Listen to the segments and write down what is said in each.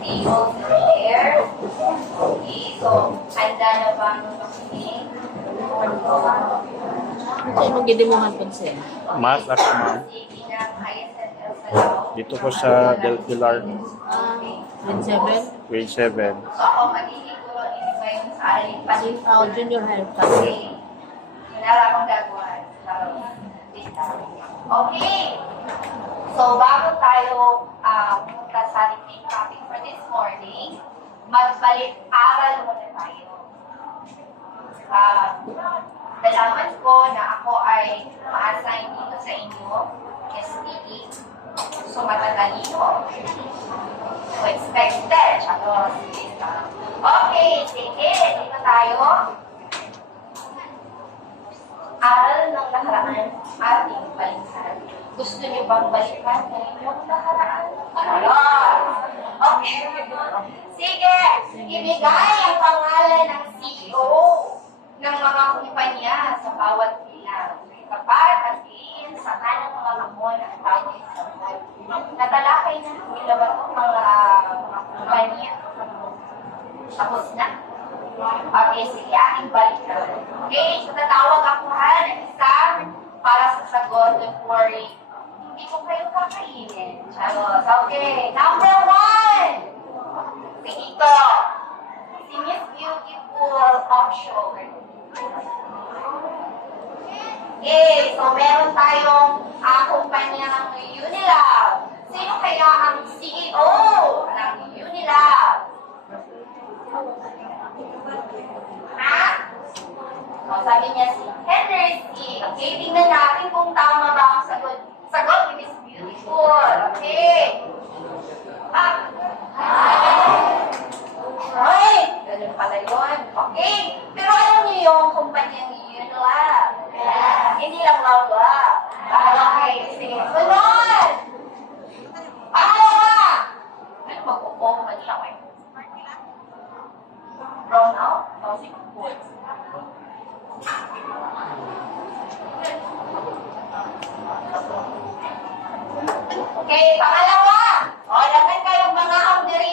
table there. Okay, so, handa na bang makinig? Ito yung magidimuhan po siya. Mas ako ma'am. Sige na, highest and else. Dito ko sa Del Pilar, Grade 7. grade 7. So, ako magiging ko ba yung sa aling panin? Junior high pa. Okay. Wala akong gagawa. Okay. So, bago tayo pumunta sa ating topic for this morning, magbalik-aral muna tayo. Nalaman ko na ako ay ma-assign dito sa inyo, STE. So, matatalino. So, expected. Okay, sige. Dito tayo. Aral ng nakaraan ating balikan. Gusto niyo bang balikan ng inyong nakaraan? Okay. Sige. Ibigay ang pangalan ng CEO ng mga kumpanya sa bawat bilang. Tapat at diin sa kanang mga hamon at tawag sa buhay. Natalakay na nila ba ito mga kumpanya? Tapos na. Okay, sige, aking balikan. Okay, so tatawag ako ng isa para sa sagot. Don't worry. Hindi ko kayo kakainin. Charos. Okay, number 1. Si Ito. Si Miss Beautiful Offshore. Okay, so meron tayong kumpanya ng Unilab. Sino kaya ang CEO ng Unilab? Ha? O, sabi niya si Henry C. Okay, tingnan natin kung tama ba ang sagot. Sagot, it is beautiful. Okay. Right. Ganun pala yun. Okay. Pero alam niyo yung kumpanyang Unilab? Hindi lang lab. Okay. Sige. Sunod. Pangalawa. Ano mag-upong man siya kayo? Brown out? O, sige. Okay, pangalawa. O, dapat kayong mga diri.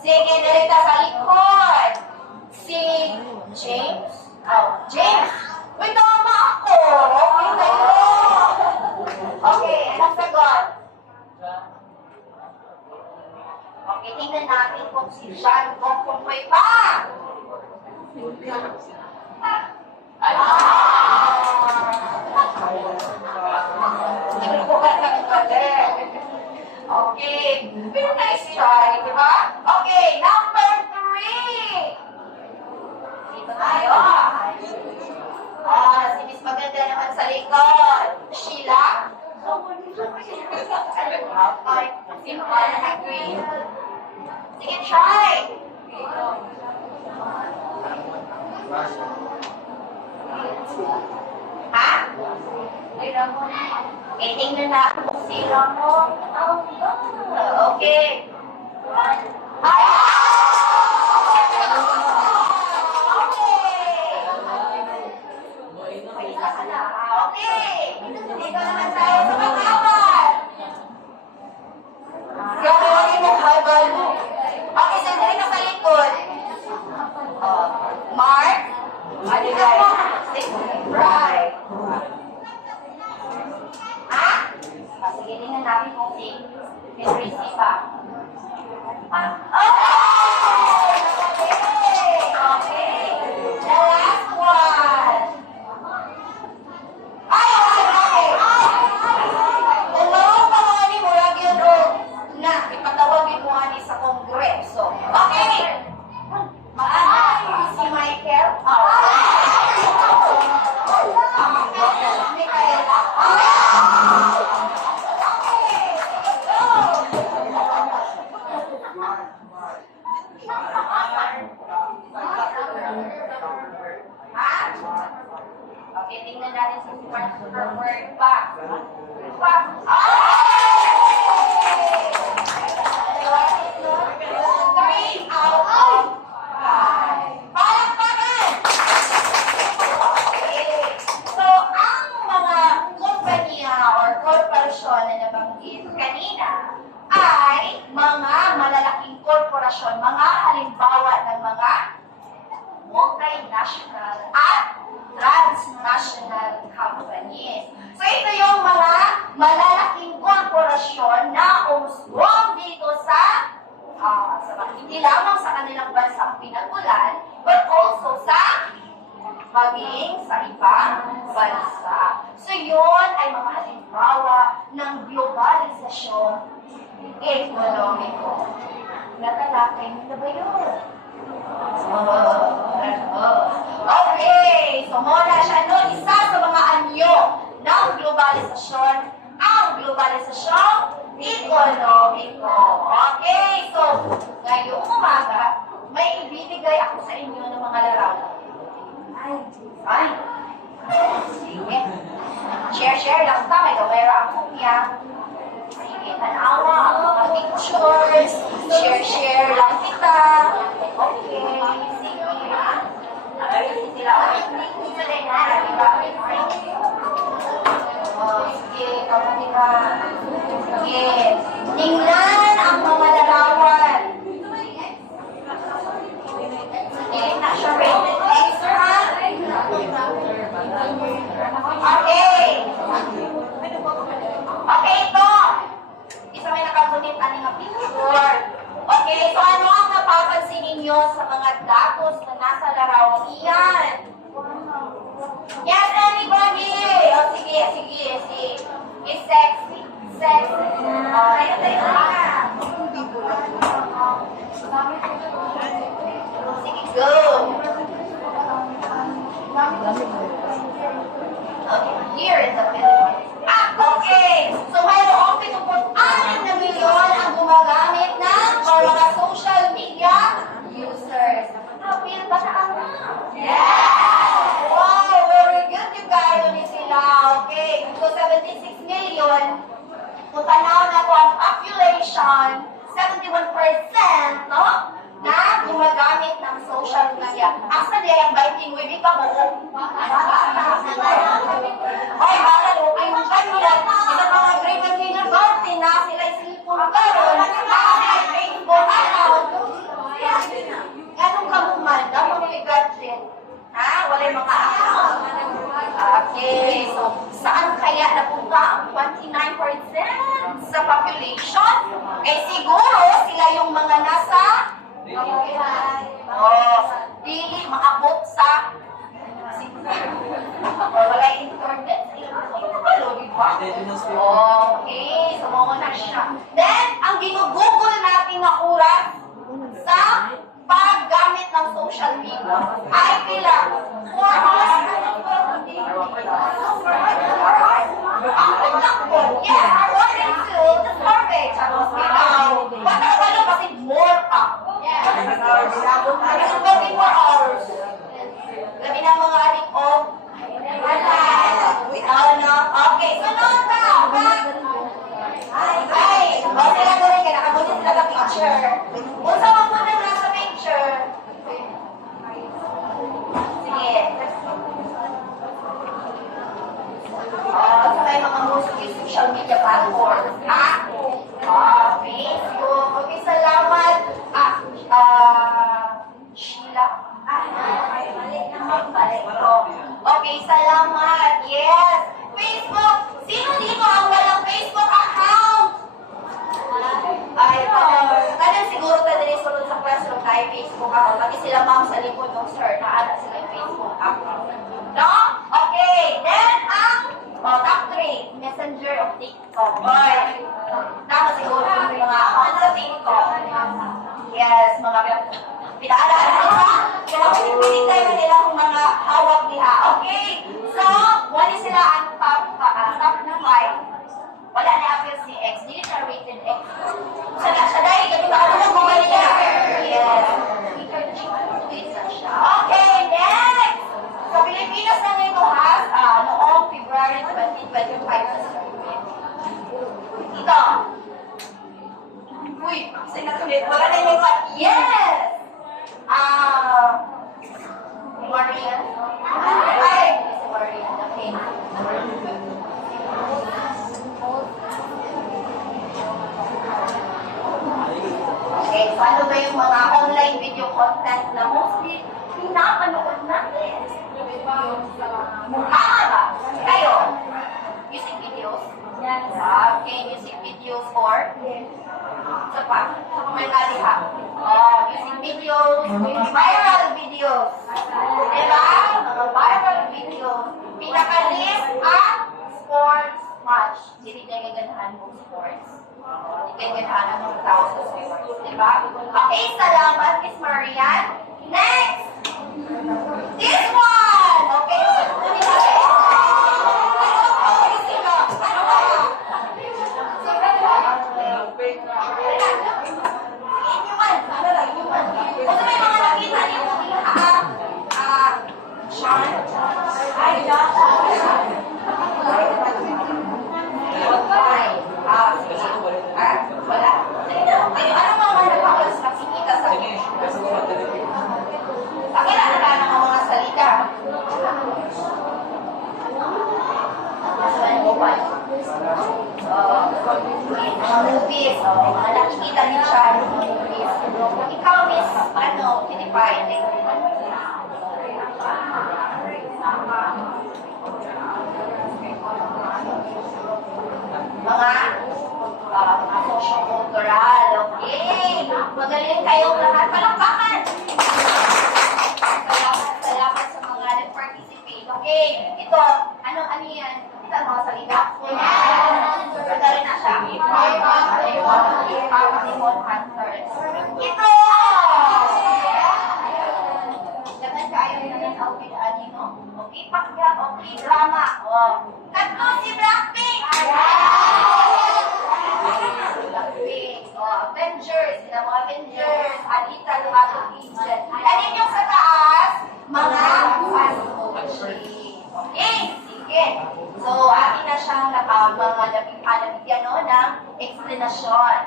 Sige, dirita sa likod. Si James. Oh, James. Uy, tama ako. Okay kayo. Okay, anong sagot? Okay, tingnan natin kung si John Kongkongway pa. Okay. Pero nice try, di ba? Okay, number 3. Dito tayo. Si Miss Maganda naman sa likod. Sheila. Okay. Sino ka na agree? Sige, try. Ha? Eh, tingnan natin kung si Ramon. Okay. Ay! Okay. Dito naman tayo sa pag-awal. Gagawin mo habal mo. Okay, sandali ka sa likod. Mark. Aligay. Right. Ha? Sige, tingnan natin kung si Henry C. pa. Okay. The last one. Okay. Dalawang pangani mo lagi yun na ipatawagin mo ani sa kongreso. Okay. Si Michael. Okay, tingnan natin si super word pa. Three out of 5. Palakpakan! Okay. So, ang mga kumpanya or korporasyon na nabanggit kanina ay mga malalaking malalaking korporasyon, mga halimbawa ng mga multinational at transnational companies. So ito yung mga malalaking korporasyon na umusbong dito sa hindi lamang sa kanilang bansang pinagmulan, but also sa maging sa ibang bansa. So yun ay mga halimbawa ng globalisasyon ekonomiko. Natalakay mo na ba yun? Okay, so muna siya no, isa sa mga anyo ng globalisasyon, ang globalisasyong ekonomiko. Okay, so ngayong umaga, may ibibigay ako sa inyo ng mga larawan. Ay, sige. Share lang ta, may gawera ang kumya. Sige, tanawa ang mga pictures. Share lang kita. Okay, sige. Sila ulit. Sila din na. Sige, kapatid ka. Sige. Tingnan ang mga larawan. Sige, na siya rated extra. Okay. Okay, ito. Isa may nakagunit ani nga picture. Okay, so ano ang napapansin ninyo sa mga datos na nasa larawan iyan? Yes, anybody? O, sige. Is sexy. Okay, tayo na. Sige, go. Okay, here in the Philippines. Okay. So, mayroong 76 na milyon ang gumagamit ng mga social media users. Feel ba na ang yes! Wow, very good you guys. Ulit sila. Okay. So, 76 million. Kung tanaw na po ang population, 71%, no? Na gumagamit ng social media. Actually, ang biting wibig ka mo. Ay, bakit okay mo kanila? Isa mga grade ng kindergarten na sila isilipon karon. Facebook account. Anong kamumanda? Mga gadget. Ha? Wala yung mga account. Okay. So, saan kaya napunta ang 29% sa population? Eh, siguro sila yung mga nasa dili maabot sa wala internet. Okay, so na siya. Then, ang ginugugol natin na oras sa paggamit ng social media ay pila 4 hours. Yes, according to the survey, patawalo kasi more pa. Kasi 24 hours. Labi ng mga adik o okay, sunod na. Ay, okay lang rin kaya nakabunin sila ng picture. Kung sa mga muna nasa picture. Sige. Sa may mga most used social media platforms. Facebook. Okay, salamat. Sheila. Okay, salamat. Yes. Facebook. Sino dito ang walang Facebook account? Ay, kanang siguro tayo din sunod sa classroom tayo Facebook account. Pati sila ma'am sa likod ng sir, naala sila yung Facebook account. No? Okay. Then, ang top 3, Messenger of TikTok. Tama siguro yung mga account sa TikTok. Yes, mga pinaalala nila. Kaya pinipilit tayo na nilang mga hawak niya. Okay? So, wala sila ang top na 5. Wala na appeal si X. Hindi na rated X. Siya dahil, ganun na alam mo nila. Yes. Okay, next! Sa Pilipinas na ito has noong February 2025 sa survey. Ito. Uy, sinatulit. Wala na yung iba. Yes! Marian. Ay, si Marian. Okay. so ano ba yung mga online video content na mostly pinapanood natin? Mukha ba? Kayo? Music videos? Okay, music videos or? Sa pa? Sa komentary ha? Music videos, viral videos. Diba? Mga viral videos. Pinaka-list ang sports match. Hindi kayo gaganahan mo sports. Hindi kayo gaganahan mo tao sa sports. Diba? Okay, salamat Miss Marian. Next! This one! Okay, so kunin natin. Sino? Ano ba? Inyuman. Ano lang, inyuman. Kung may mga nakita niyo mo din Sean? Ay, Josh. Wala. Ano mga nagpapalas nakikita sa akin? Pakilala ka ng mga salita. Mga movies. Mga nakikita niyo siya ng movies. Ikaw, Miss, ano, tinipay. Mga socio-cultural, okay? Magaling kayong lahat. Palakpakan! Salamat sa mga nag-participate. Okay, ito, ano yan? Kita mga salita? Yes! Ito rin na siya. Pag-Demon Hunters. Ito! Ganun kayo yung outfit, no? Okay, pakya, okay, drama. Tatlo si Blackpink! Avengers, sila mga Avengers, Alita, Lumato, Agent. Alin yung sa taas? Mga fast coaching. Okay, sige. So, atin na siyang nabigyan ng explanation.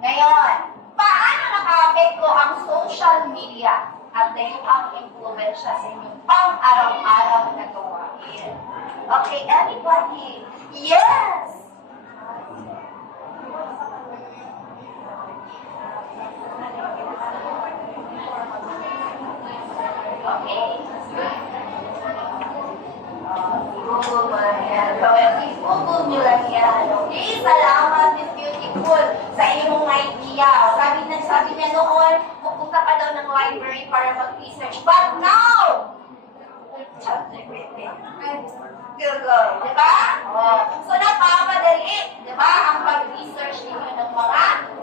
Ngayon, paano naka-apekto ang social media at dahil ang influensya sa inyong pang-araw-araw na gawain? Okay, everybody? Yes! Okay. Google mo lang yan. Google nyo lang yan. Okay, salamat, Miss Beautiful, sa iyong idea. Sabi niya noon, pupunta ka daw ng library para mag-research. But now, ChatGPT. Google, di ba? So, napapadali, di ba, ang pag-research ninyo ng mga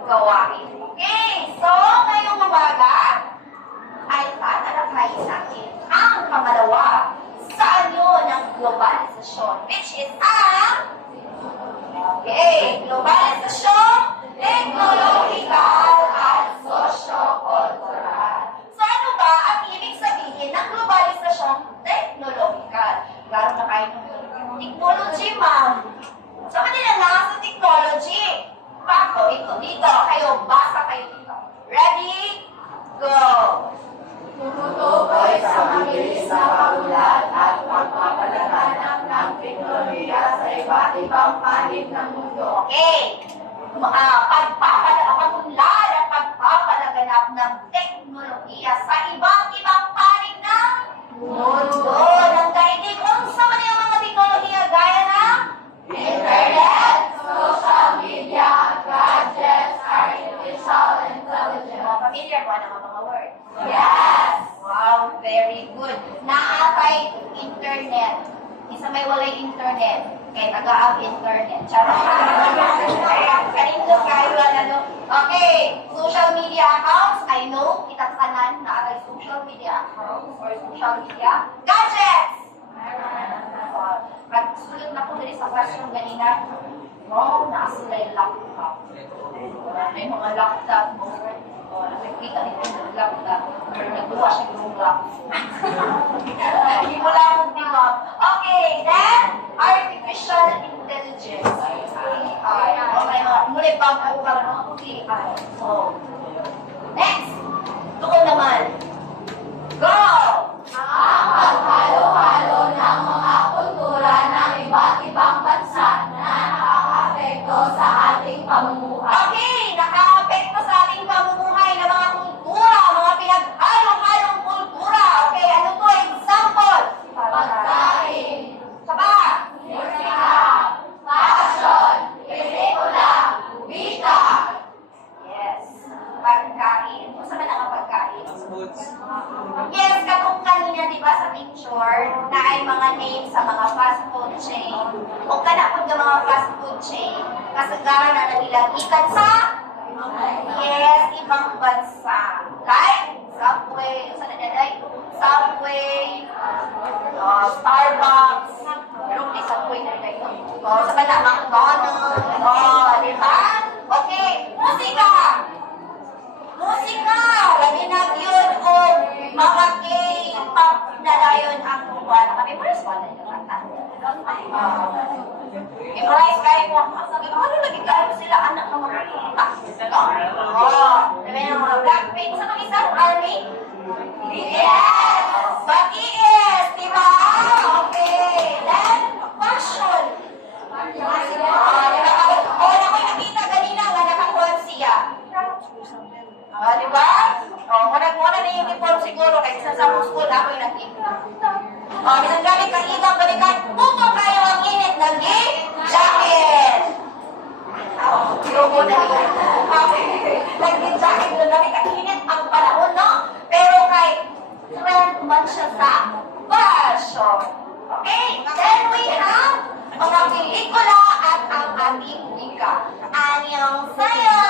gawain. Okay, so, ngayong umaga, ay tatalakayin natin ang pangalawa sa ano ng globalisasyon, which is ang globalisasyon, technological at socio-cultural. So ano ba ang ibig sabihin ng globalisasyon technological? Laro na kayo ng technology, ma'am. So kanila na sa technology. Pako, ito dito. Kayo, basa kayo dito. Ready? Go! Tumutukoy sa mabilis na pag-ulat at pagpapalaganap ng teknolohiya sa iba't ibang panig ng mundo. Okay. Pagpapaunlad at pagpapalaganap ng teknolohiya sa iba't ibang panig ng mundo. Ng daigdig, unsa man yung mga teknolohiya gaya ng Internet, social media, gadgets, artificial intelligence. Familiar mo na mga words? Yes! Wow, very good. Naatay internet. Isa may walay internet. Kaya taga-ang internet. Charot. Kanino kayo ano? Okay, social media accounts. I know, kitakanan na atay social media accounts or social media gadgets. Pag-sulit na po dali sa question ganina, no, nasa yung laptop. May mga laptop mo. Nakikita nito yung laptop. Pero nagbuha siya yung laptop. Hindi mo lang, di ba? Okay, then, artificial intelligence. AI. Okay, muli bang ako ka ng AI. So, next. Tukol naman. Go! Ang paghalo-halo ng mga kultura ng iba't ibang bansa na nakakapekto sa ating pamumuhay. Okay, naka-apekto sa ating pamumuhay na Yes, katong kanina, di ba, sa picture, na ay mga names sa mga fast food chain. O kanapod ng mga fast food chain, kasagaran na nagilagitan sa, yes, ibang bansa. Like, Subway, saan na daday? Subway, Starbucks, pero may Subway na rin ito. Sa bala, McDonald's, di ba? Okay, musika! Musika! Labi na yun o mga K-pop na dayon ang kuwan. Kami first one na yung kanta. Memorize kayo mo. Sabi ko, ano lagi kayo sila anak ng mga K-pop? Labi na mga Blackpink. Sa kami isang army? Yes! BTS! Diba? Okay. Then, fashion. Ako'y nakita kanina nga nakakuhan siya. Di ba? Muna na yung uniform siguro kahit sa school ako yung nakita. Minsan galing kaigang balikan, puto kayo ang init ng jacket. Logo na yun. Nag-jacket doon namin kainit ang panahon, no? Pero kay trend man siya sa fashion. Okay? Then we have mga pelikula at ang ating wika. Anyong sayo!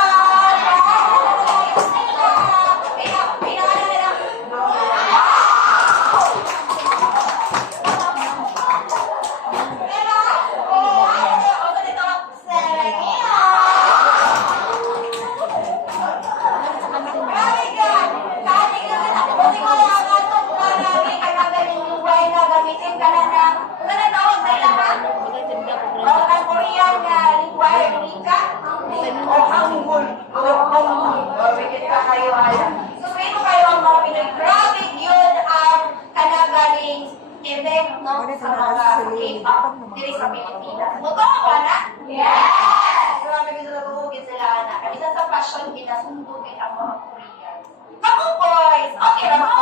Sa mga K-pop diri sa Pilipinas. Motoo ba na? Yes! Grabe ko sila bubugin sila na. Isa sa fashion, ginasundugin ang mga Korean. Kamu boys! Okay na mo!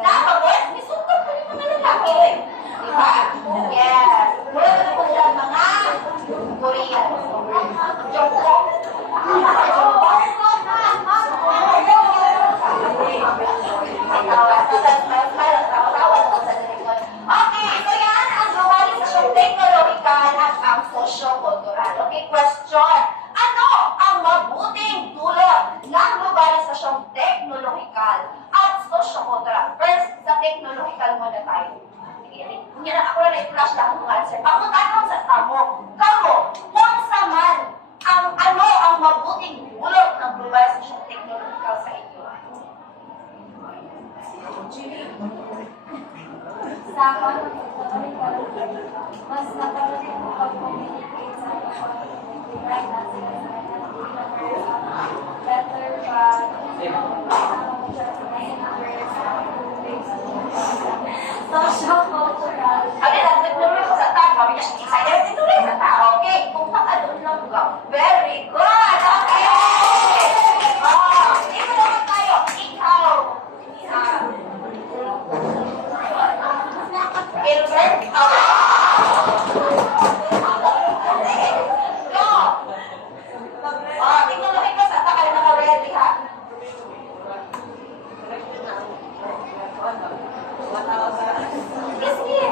Tama boys? Misundog ko rin mga lalaki. Diba? Yes! Mula ko po sila mga Korean. Jongkok. Okay, so yan ang globalisasyong teknolohikal at ang sosyo-kultural. Okay, question. Ano ang mabuting dulot ng globalisasyong teknolohikal at sosyo-kultural? First, sa teknolohikal muna tayo. Hindi na ako na i-flash na akong answer. Ako tanong sa tamo. Kamo, kung saman, ano ang mabuting dulot ng globalisasyong teknolohikal sa inyo? Sa akin, mas nagkaroon ko pag-communicate sa right na sila sa better social cultural. Ano na, nagtuloy ko sa tao. Kami na siya excited. Nagtuloy sa tao. Okay, kung makadun lang ka. Very good! Okay! Dito naman tayo. Ikaw. Gilbert? Go! Tingnan ka sa takal na ka-ready, ha? Sige.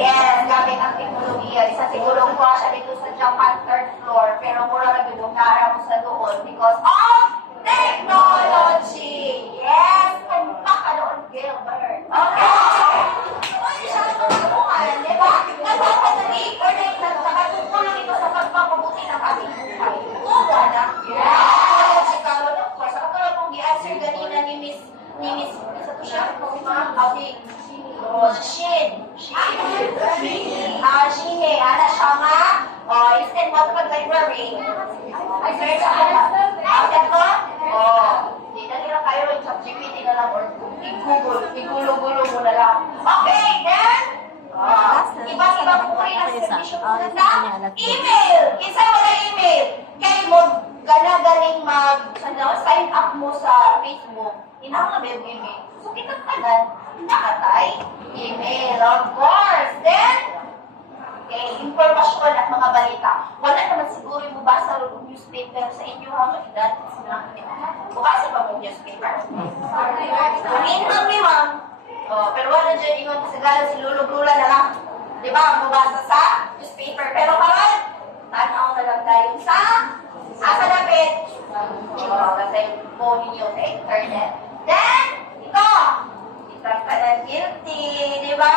Yes, gamit ang teknolohiya. Isa siguro ko siya dito sa Japan 3rd floor, pero mura na bidungkara mo sa doon because of technology! Yes! Tumpak ka doon, Gilbert. Okay? Hindi siya natutulungan, di ba? Nagpapadali or nakatutulong ito sa pagpapabuti ng ating buhay. Tuwa na? Yes! Ikaw, of course, ako tulad kong i-answer ganina ni Miss, isa to siya? Okay. Shin. Shine. Ana siya nga. Instead mo ito pag-library. Ay, sorry sa ano. Ito? Di na nila kayo yung ChatGPT na lang or i-Google. Igulo-gulo mo na lang. Okay, then? Ibang uri ng servisyo na email. Isa wala email. Kaya mo galing sign up mo sa Facebook. Inang na email. So, kita tanan, nakatay, email, of course. Then, Okay, impormasyon at mga balita. Wala naman siguro yung mabasa ng newspaper sa inyo ha, mag-edad. Bukasa ba mo newspaper? Minsan may ma'am. Pero wala dyan ingon kasi galang si Lulugula na lang. Di ba, mabasa sa newspaper. Pero karon, tanaw na lang tayo sa asa dapit. Kasi yung phone ninyo sa internet. Then, ito. Itang ka na guilty, di ba?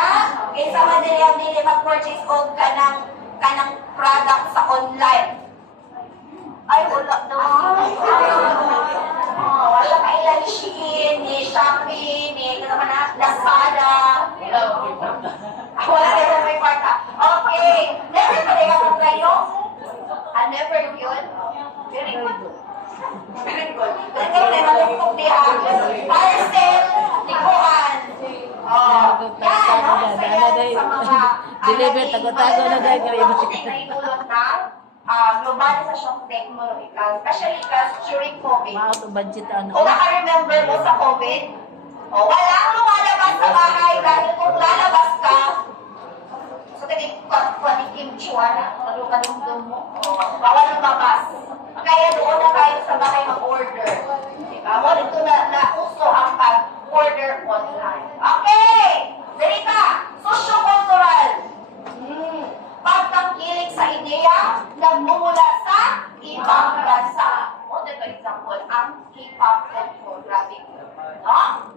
Okay, sa madali ang dili mag-purchase o kanang product sa online. Ay, wala daw. Wala ka ilang ni Shein, ni Shopee, ni Lazada. Wala na yung may kwarta. Okay. Never pa rin ako kayo. Never yun. Very good. Very good. Kasi may maluktok niya. Parcel, likuan. Deliver, tago-tago na dahil kayo. Naibulot ng globalisasyong technological, especially during COVID. Maato budget ano. Kung naka-remember mo sa COVID, walang lumalabas sa bahay dahil kung lalabas ka, sa tingin ko ni Kim Chuan, malukalundong mo, bawal lumabas. Kaya doon na tayo sa bahay mag-order. Diba? Mo dito na uso ang pag-order online. Okay! Derita, socio-cultural. Pagtangkilik sa ideya, nagmumula sa ibang bansa. For example, ang K-pop and pornographic. No?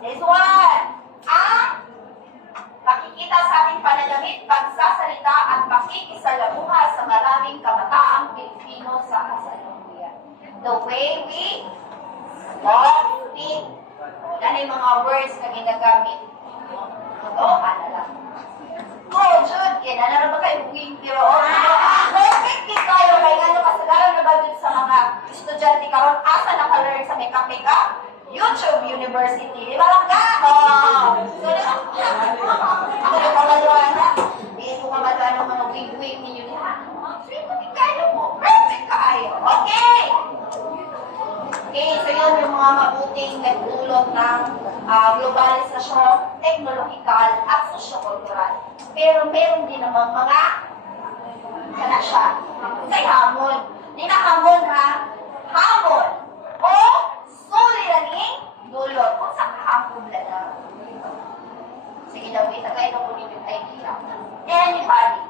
This one, ang pakikita sa ating pananamit, pagsasalita at pakikisalamuha sa maraming kabataang Pilipino sa kasalukuyan. The way we speak, yan yung mga words na ginagamit. Na lang. Oh, Jude, yan na naman kayo buwing pero perfect din tayo kay ano kasagaran na ba dun sa mga estudyante karon asa naka-learn sa makeup? YouTube University. Di ba lang ka? So, ako na pamaluan na. Ito pamaluan ng mga wig-wig ninyo niya. Sweet mo kayo mo. Perfect kayo. Okay! Okay, so yun yung mga mabuting nagdulot ng globalisasyon, technological, at socio-cultural. Pero meron din naman mga kana siya. Kay hamon. Di na hamon ha? Hamon. O suliraning dulot. Kung sa kahapon na. Sige daw, itagay na po ninyo idea. Anybody.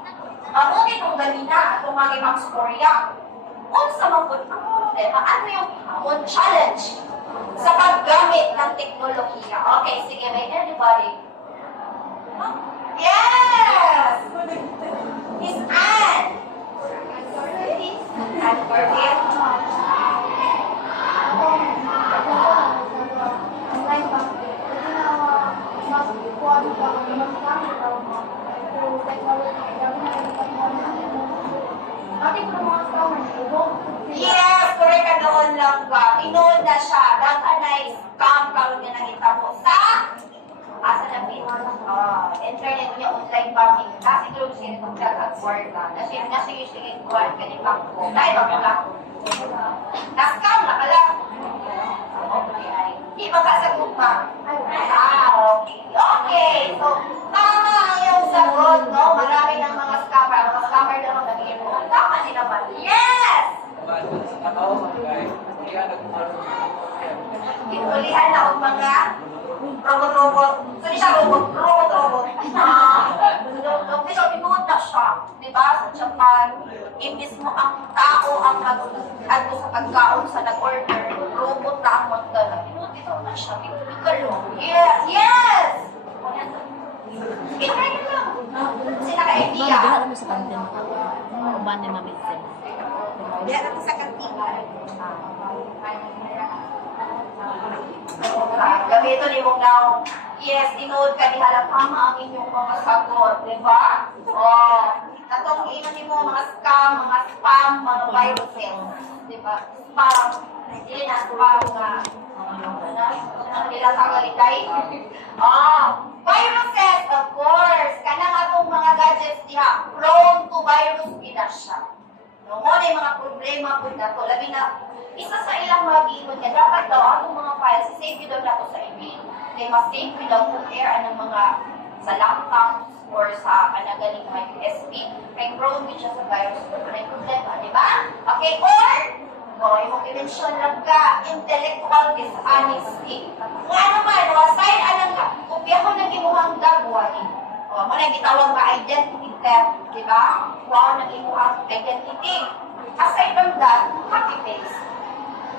Mabuti kung ganina itong mga ibang storya. Kung sa mga problema, ano yung hamon challenge sa paggamit ng teknolohiya? Okay, sige, may anybody? Yes! Is Anne. Anne Cortez. Yes, correct ka doon lang ba? Tinood na siya. Daka na scam karoon niya nakita mo sa asa na pin. Internet niya, online banking. Kasi doon siya itongag-work ka. Sige, work ka ni Bangko. Dahil ako lang. Na-scam na ka lang. Okay. Di ba kasagot pa? Okay. Okay. So, tama yung sagot, no? Marami ng mga scammer. Mga scammer lang ang naging mo. Tama din naman. Yes! Inulihan na ang mga robot-robot. So, di siya robot-robot. Okay, so, pinuot na siya. Diba? Sa Japan, imbis mo ang tao ang mag-ano sa pagkaon sa nag-order, robot na ang magdala. Pinuot ito na siya. Ikalo. Yes! Yes! Ikalo lang. Kasi naka-idea. Diha kami sa kantin. Uban ni Mami Sen. Diyan ako sa kantina. Gamitin ni mong daw, yes, tinood ka ni halakama ang inyong mga sagot, di ba? Atong ino ni mo, mga scam, mga spam, mga viruses, di ba? Spam, hindi na spam nga. Ang nila kagalitay. Viruses, of course. Kanang atong mga gadgets diha, prone to virus gina siya. No, mo na yung mga problema po na to. Labi na, isa sa ilang mga giingon niya, dapat daw atong mga files, save daw na to sa email. Kaya mas save daw kung air ang mga sa laptop, or sa kanagaling mga USB, may prone siya sa virus na may problema, di ba? Okay, or, yung i-mention lang ka, intellectual dishonesty. Nga naman, aside anang kopya ko ng imuhang gagawin. Mo na gitawag nga identity theft, di ba? Wow, ng imuhang identity. Aside from that, copy-paste.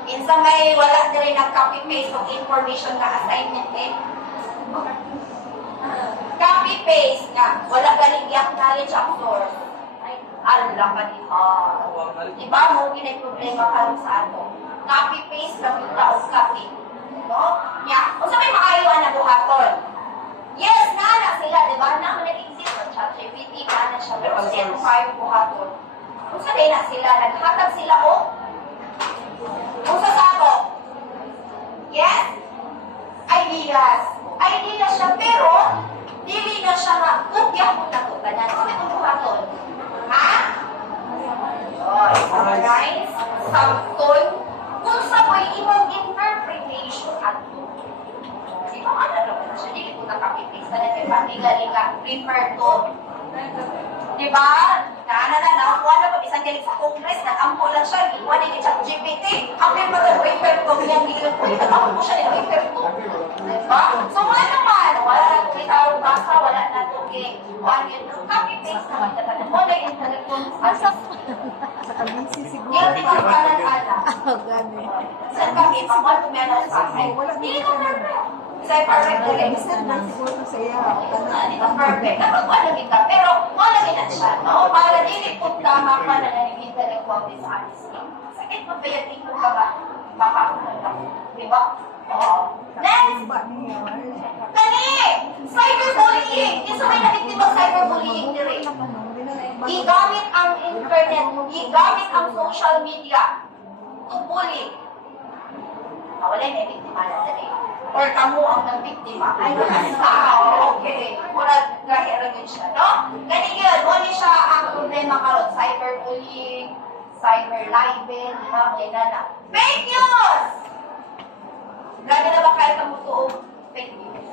Minsan may wala na rin ang copy-paste ng information na assignment eh. Copy-paste nga, wala galing i-acknowledge ang source. Ay, alam ka dito. Diba mo, ginay-problema ka rin sa ato. Copy-paste na kita o copy. No? Yeah. Kung sa may makayuan na buhaton. Yes, naana sila, diba? Na nag-exist ang ChatGPT, naana siya. Pero siya kung kayo buhaton. Kung sa na sila, naghatag sila o kung sa sako. Yes? Ideas. Ideas siya, pero dili na siya nga, kopya ko na ito. Ganan. Kung itong buhaton. Ha? Summarize, sample, kung sa mo'y imong interpretation at ito. Di ba, ano naman siya? Dili ko nakapitis na natin panigalinga, refer to. Di ba? Nakuha na pag isang galing sa Congress, nag-ampo lang siya, iwan ni ChatGPT. Ang may refer to, yan dili ko. Nag-ampo siya ni refer to. Di ba? So, wala naman. Wala na kung itawag basa, wala na itong copy-paste naman talaga. Wala yung telephone. Guilty ka pa ng ala. Saan kami? Pag-wala kung meron sa akin. Hindi ko na. Say perfect ulit. Perfect. Napag-wala kita. Pero wala din siya. No? Para dili po tama pa na ng intellectual dishonesty. Sakit mo ba yung tingin ka ba? Makakulang. Di ba? Next! Kani! Cyberbullying! Isa may nabiktima cyberbullying ni Ray. Igamit ang internet, igamit ang social media to bully. Wala na yung biktima na Ray. Or kamo ang nabiktima. Ay, okay. Mura gahira yun siya, no? Ganun yun. Wala siya ang problema karon. Cyberbullying, cyberlibel, di ba? May na. Fake news! Grabe na ba kahit ang mutuog? Fake news.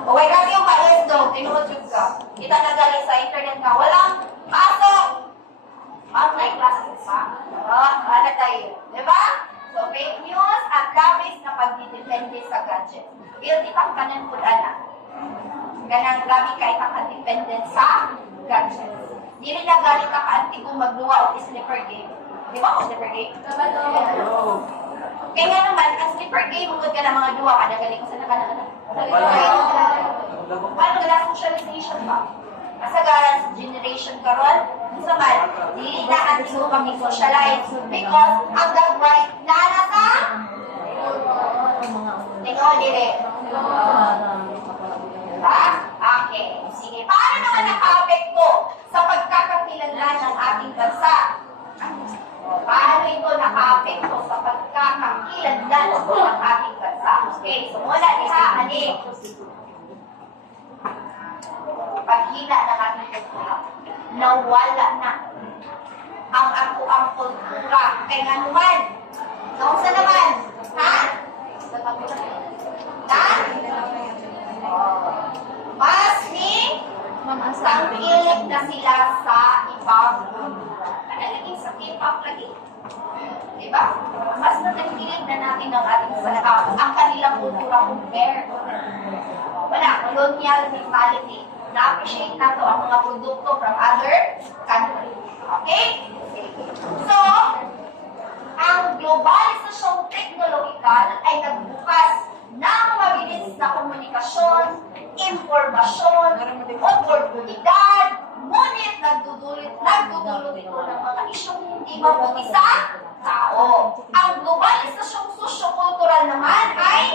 Okay, grabe yung bias daw. Tinuod yung ka. Kita na galing sa internet ka. Walang pasok! Online classes pa. Ano tayo? Di ba? So, fake news at labis na pagdidepende sa gadget. Build itang kanan po na. Ganang gabi ka itang dependent sa gadget. Di rin na galing ka kaanti kung magluwa o slipper game. Di ba o slipper game? Kaya nga naman, ang slipper game, mungkod ka na mga duwa ka, nagaling ko sa nakalaman. Paano gala socialization pa? Kasagaran sa generation karon, sa man, dili na ang tingin kami socialize because ang gagawin na nasa tingin dili. Diba? Okay. Sige. Paano naman naka-apekto sa pagkakakilanlan ng ating bansa? Paano ito naka-apekto sa pagkakakilanlan ng ating bansa? Okay. So, muna diha, ani. Paghila ng ating kultura, nawala na ang ang kultura. Kaya nga naman, noong sa naman, ha? Mas ni tangkilik na sila sa ibang kultura. Kaya naging sa K-pop lagi. Diba? Mas natangkilik na natin ang ating ang kanilang kultura compare. Wala, colonial mentality. Na-appreciate na to ang mga produkto from other countries. Okay? So, ang globalisasyong teknologikal ay nagbukas ng mabilis na komunikasyon, impormasyon, oportunidad, ngunit nagdudulot ito ng mga isyong hindi mabuti sa tao. Ang globalisasyong sosyo-kultural naman ay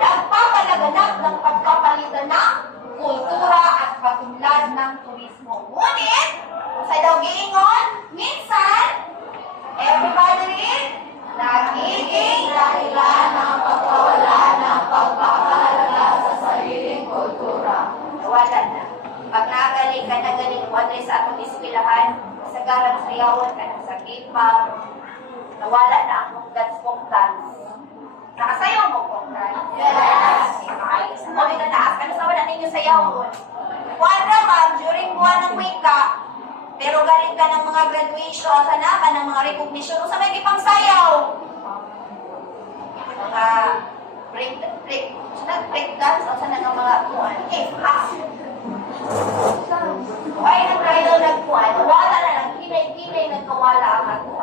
nagpapalaganap ng pagpapalitan ng kultura at patunlad ng turismo. Ngunit, sa daw giingon, minsan, everybody rin, nagiging dahilan ng pagkawala ng pagpapahalaga sa sariling kultura. Wala na. Pag nagaling ka, nagaling mo sa atong ispilahan, sa garang sayawan ka na sa K-pop, nawala na ang folk dance. Nakasayaw mo folk dance? Yes! Maayos. Kung ito taas, ano sa wala ninyo sayaw mo? Buwan na ma'am, during buwan ng wika, pero galit ka ng mga graduation, sana ka ng mga recognition, o sa may ipang sayaw. Mga break dance, o sana ng mga kuwan. Ay, nang tayo nagkuhan, wala na lang, kinay-kinay nagkawala ang ato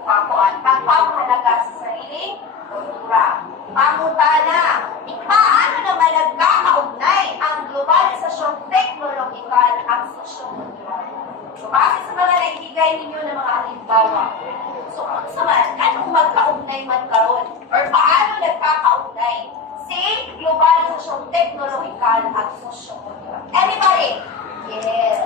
pakuan, pagpapahalaga sa sariling kultura. Pangutana, paano naman nagkakaugnay ang globalisasyong teknolohikal ang sosyo-kultural? So, base sa mga naibigay ninyo ng mga halimbawa, so, kung saan, anong magkaugnay man karon? Or paano nagkakaugnay si globalisasyong teknolohikal at sosyo-kultural? Anybody? Yes.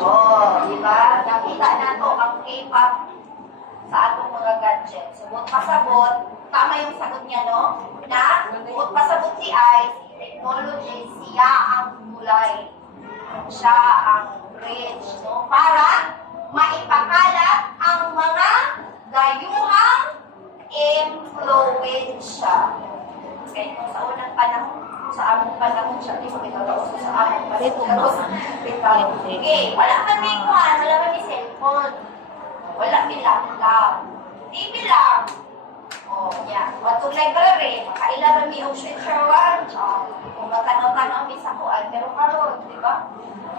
Oh, di ba? Nakita na to ang K-pop sa atong mga gadgets. Subot pasabot, tama yung sagot niya, no? Na, subot pasabot si Ice, technology, siya ang kulay. Siya ang bridge, no? Para maipakalat ang mga dayuhang impluensya. Okay, kung sa unang panahon, sa among panahon siya, di ba pinag-auso sa among panahon? Okay, wala man may kuhan, wala man may cellphone. Wala may laptop. TV lang. Oh, yan. Watong library, makailan may ocean shower. Kung matanaw-tanaw may sakuan, pero karon, di ba?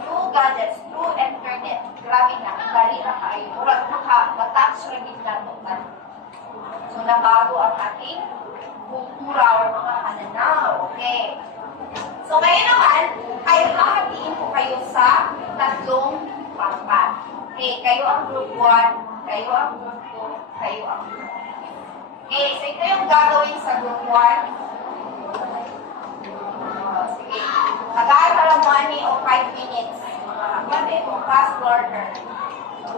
Through gadgets, through internet, grabe na, dali na kayo. Murag maka-touch rin nato na. So, nabago ang ating kultura o mga kananaw. Okay. So, ngayon naman, ay hahatiin ko kayo sa tatlong pangkat. Okay, kayo ang group 1, kayo ang group 2, kayo ang group 3. Okay, so ito yung gagawin sa group 1. Sige. Tagay para mo ani o 5 minutes. Mga o fast learner. So,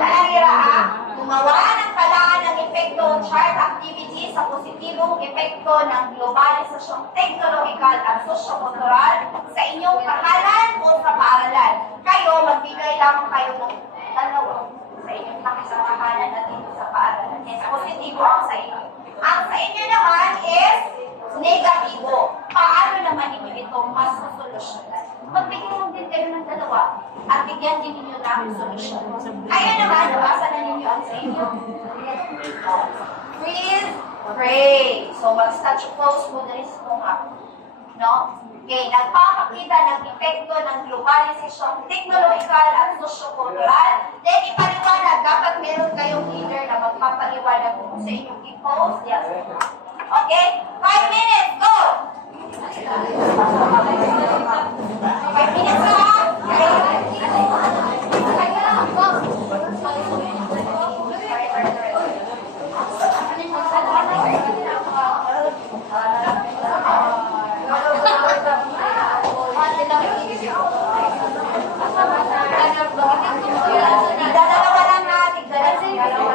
nangyira ha, gumawa ng talaan ng epekto chart activity sa positibong epekto ng globalisasyong teknolohikal at sosyo-kultural sa inyong kahalan o sa paaralan. Kayo, magbigay lamang kayo ng dalawa sa inyong kahalan at dito sa paaralan. Yes, positibo ang sa inyo. Ang sa inyo naman is negatibo. Paano naman ninyo ito mas masolusyonan? Magbigyan din kayo ng dalawa at bigyan din ninyo ng solusyon. Ayun naman, nabasa na ninyo ang sa inyo. Please pray. So, mag-start to close mo na rin sa no? Okay, nagpapakita ng epekto ng globalisasyong teknolohikal at sosyo-kultural. Then, ipaliwanag, dapat meron kayong leader na magpapaliwanag kung sa inyong i-post. Yes. Okay? 5 minutes, go! 5 minutes na! Tigdalawa lang na, tigdalawa lang.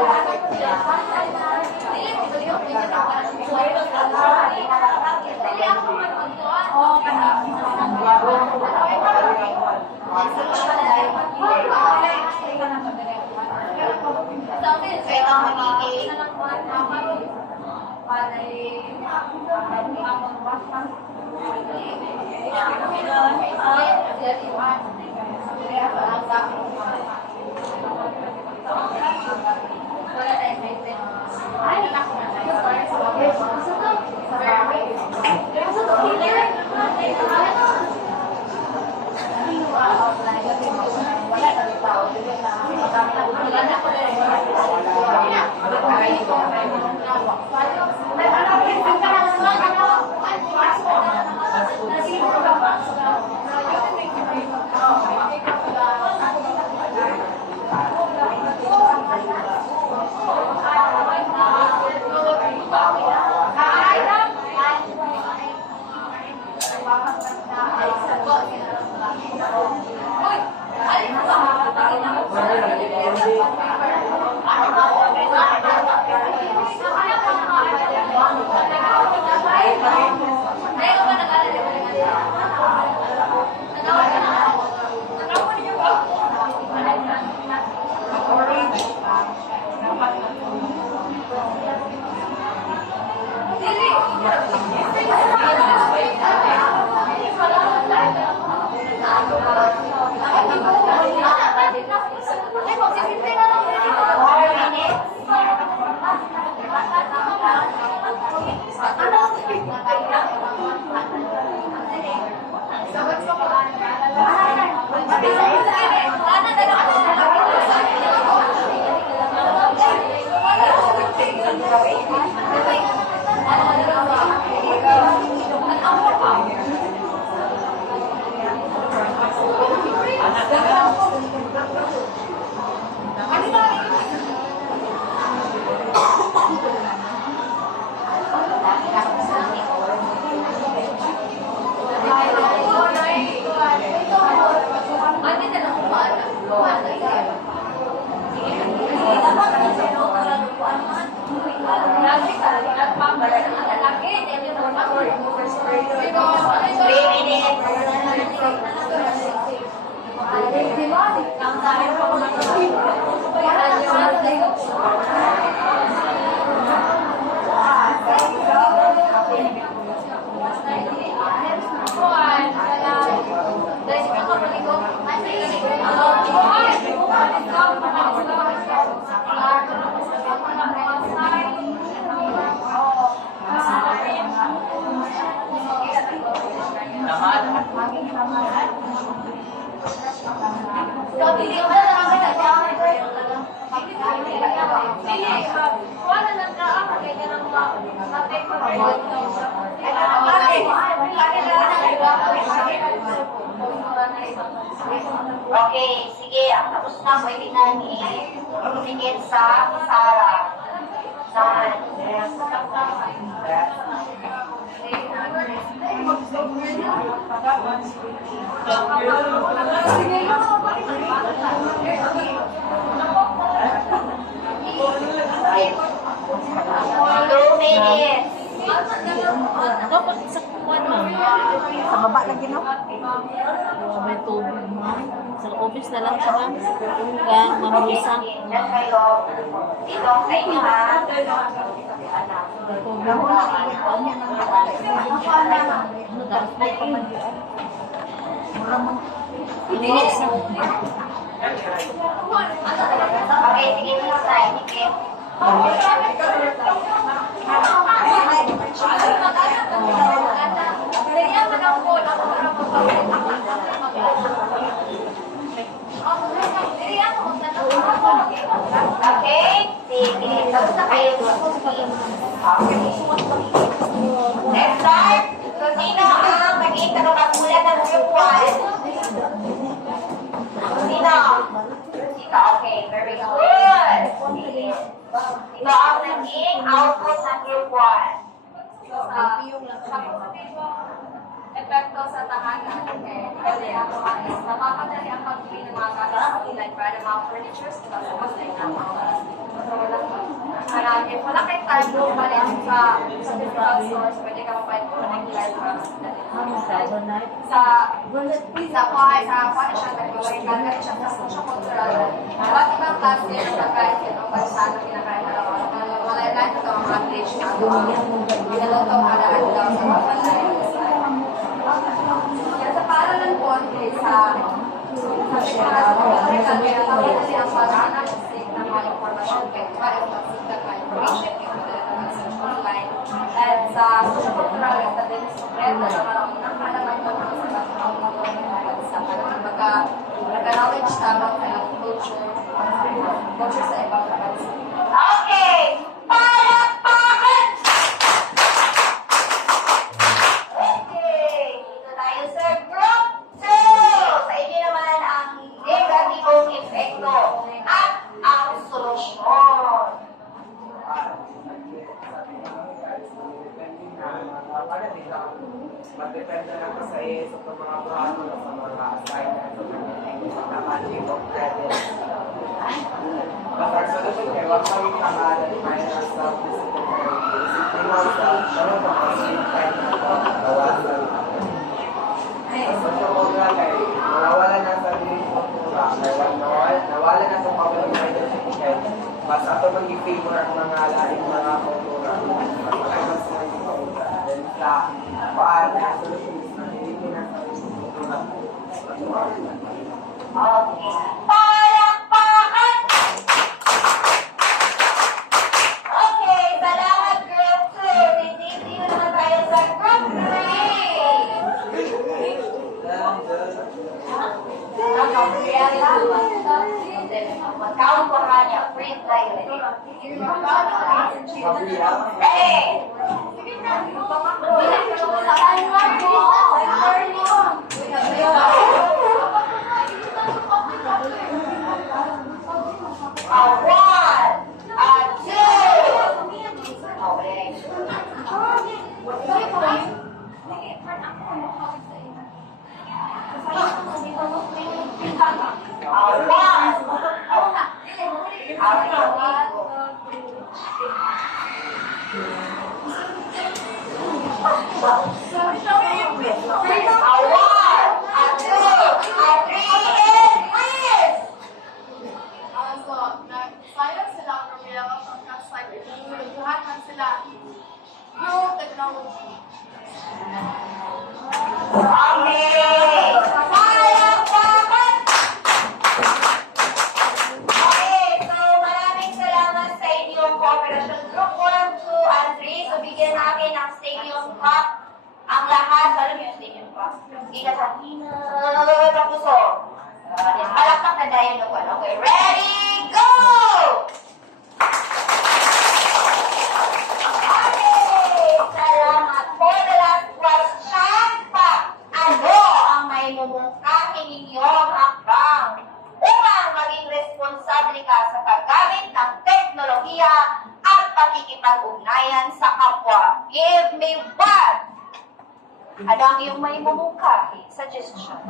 Okay, sige, ang tapos na pwede na tumingin sa Sarah. Two minutes. Ako, pag sa kuwan mo. Sa baba lagi, no? May tubig mo. Sa office na lang siya, ma'am. Kaya, mamusa. Yan kayo. Dito sa inyo, ha? Okay, sige mo sa sige. Okay, sige. Tapos na kayo. Next start. So, sino ang naging kanukagulan ng group 1? Sino? Sino? Okay, very good. Ito ang naging output ng group 1. Epekto sa tahanan. Kasi ako is napapadali ang pag-uwi ng mga kakasakilan para mga furnitures sa kapatay na mga. If wala kayo time mo palit sa physical stores, pwede ka mapahit mo ng live sa paano siya nag-uwi, gagawin siya sa social cultural. Iba't ibang klase ng pagkain ng bansa na kinakain na wala lang ito ang average na nilaluto kada daw sa mga balay. Yan sa paaralan po sa ng mga informasyon kaya para mag-sigdag mga information kaya madala ng search online at sa social cultural at din sa red na nakaroon ng halaman ng mga sa magka-knowledge tamang sa culture sa ibang bansa. Okay! Palakpakan! Okay! Dito tayo sa group 2! Sa inyo naman ang negatibong epekto at ang solusyon. Magdepende lang sa iyo sa mga plano sa mga assignment na managing of credit. Basta solution kayo, wag kami pangalan minus self-disciplinary. Isipin mo sa pero kung kasi time na ito, nawasan. Sa kultura kayo, nawala na sa bilis kultura, nawala na sa public identity. Basta ito mag-favor ang mga laing mga kultura. Mas malaki mas naging kultura. sa paano solutions na hindi pinasa. Okay. Palakpakan! Okay, salamat group 2. Dito naman tayo sa group 3. Magkawang ko niya, free tayo. Ready? One, Sayang sila ang pamilya ng pagkasay. Nagbuhanan sila through technology. Okay. Palakpakan! Okay, so maraming salamat sa inyong cooperation. Group 1, 2, and 3. So bigyan natin ng Stadium Cup ang lahat. Alam niyo yung Stadium Cup? Ingat sa hinat ang puso. Palakpak na dahil na po. Okay, ready, go! Okay, salamat. For the last question pa, ano ang may mumungkahi ninyong hakbang upang maging responsable ka sa paggamit ng teknolohiya at pakikipag-ugnayan sa kapwa? Give me one! Ano ang iyong may mumungkahi? Suggestion.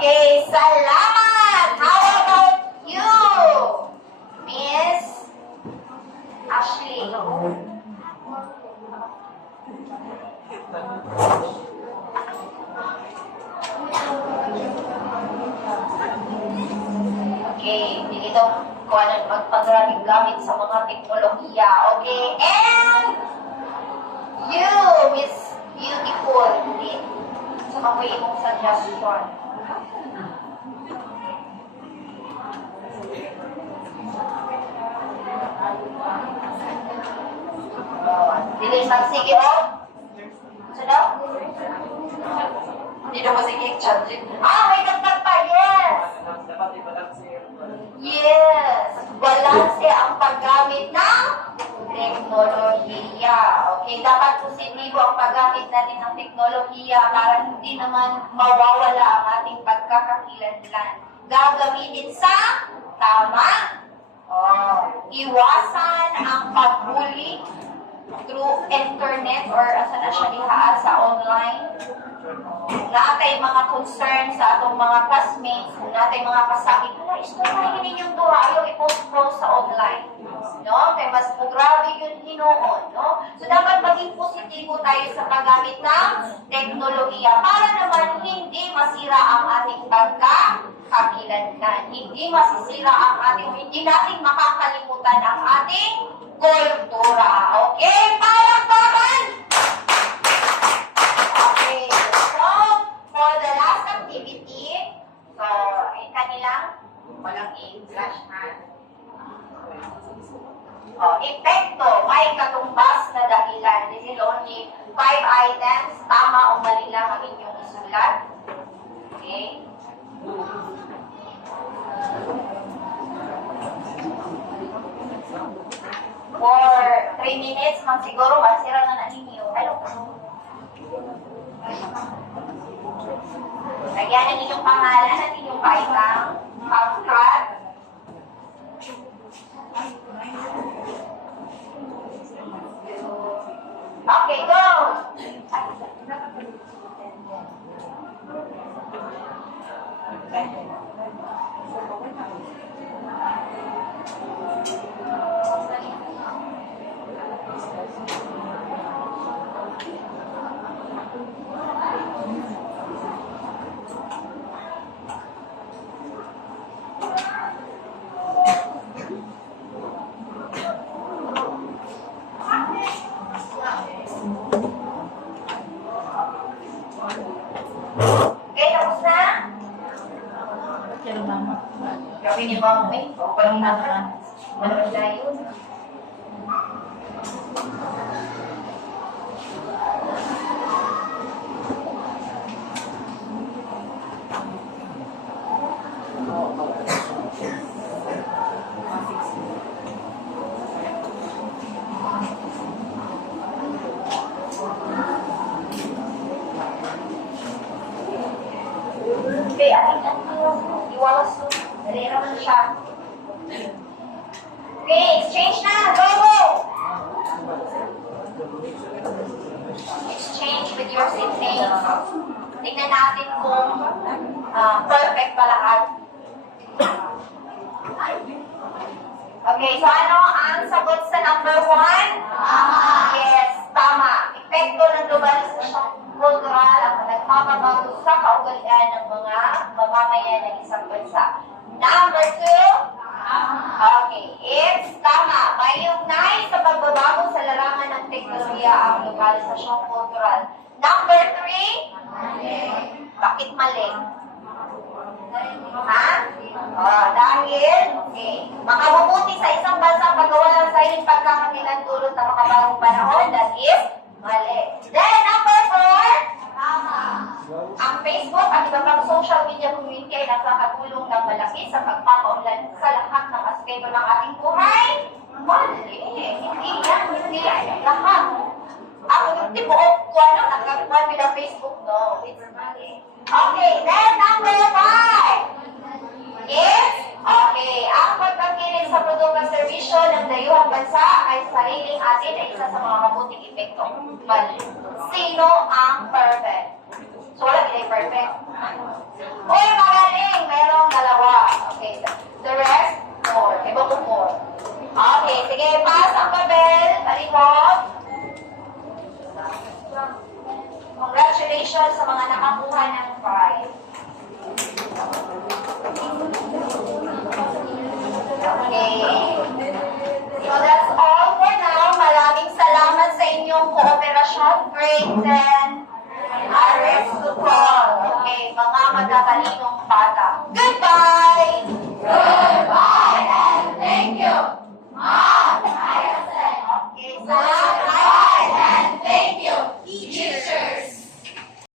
Okay, salamat! How about you, Miss Ashley? Okay, dito kung ano magpagaraming gamit sa mga teknolohiya. Okay, and you, Miss Beautiful, din sa mga imong suggestion. Dili magsige o? So daw? Hindi na magsige charge. May dagdag pa, yes! Dapat i-balance yun. Yes! Balanse ang paggamit ng teknolohiya. Okay, dapat positibo ang paggamit natin ng teknolohiya para hindi naman mawawala ang ating pagkakakilanlan. Gagamitin sa tama. Iwasan ang pagbully through internet or asa na siya diha sa online. Natay mga concern sa atong mga classmates, natay mga kasakit, istoryahin ninyong duha, ayaw i-post sa online. No? Kaya mas grabe yun hinoon. No? So, dapat maging positibo tayo sa paggamit ng teknolohiya para naman hindi masira ang ating pagkakakilanlan. Hindi masisira ang ating, hindi natin makakalimutan ang ating kultura. Okay? Palakpakan! Okay. So, for the last activity, so, kanilang walang i-flash hand. Epekto, may katumbas na dahilan. This is only 5 items. Tama o mali lang ang inyong isulat. Okay? For 3 minutes, man siguro, masira na ninyo. Hello. Lagyan na ninyong pangalan at inyong paitang pangkat. Okay, go! mga may, walang naman. Walang na yun. Okay, ating iwawas mo. Dali naman siya. Okay, exchange na. Go! Exchange with your seatmates. Tingnan natin kung perfect ba lahat. Okay, so ano ang sagot sa number 1? Yes, tama. Epekto ng globalisasyong kultural ang nagpapabago sa kaugalian ng mga mamamayan ng isang bansa. Number 2? Okay, it's tama. Mayugnay sa pagbabago sa larangan ng teknolohiya ang globalisasyong kultural. Number 3? Bakit mali? Ha? Dahil, okay, makabubuti sa isang bansa paggawa ng sariling pagkakakilan dulot ng makabagong panahon, that is mali. Then, number 4, ang Facebook at iba pang social media community ay nakakatulong ng malaki sa pagpapaunlad sa lahat ng aspeto ng ating buhay. Mali. Hindi yan. Hindi yan. Lahat. Ang tipo ko, nagkakuha nila Facebook, no. It's mali. Okay, then number 5 is, okay, ang pagpagkiling sa produkto at serbisyo ng dayuhang bansa ay sariling atin ay isa sa mga mabuting epekto. Mali. Sino ang perfect? So, wala din perfect. Uy, magaling! Merong 2. Okay, the rest, 4. Iba ko 4. Okay, sige, pass ang papel. Talikod. Congratulations sa mga nakakuha ng 5. Okay. So that's all for now. Maraming salamat sa inyong kooperasyon. Grade 10. Aris Lupon. Okay, mga matatalinong bata. Goodbye! Goodbye and thank you. Okay, so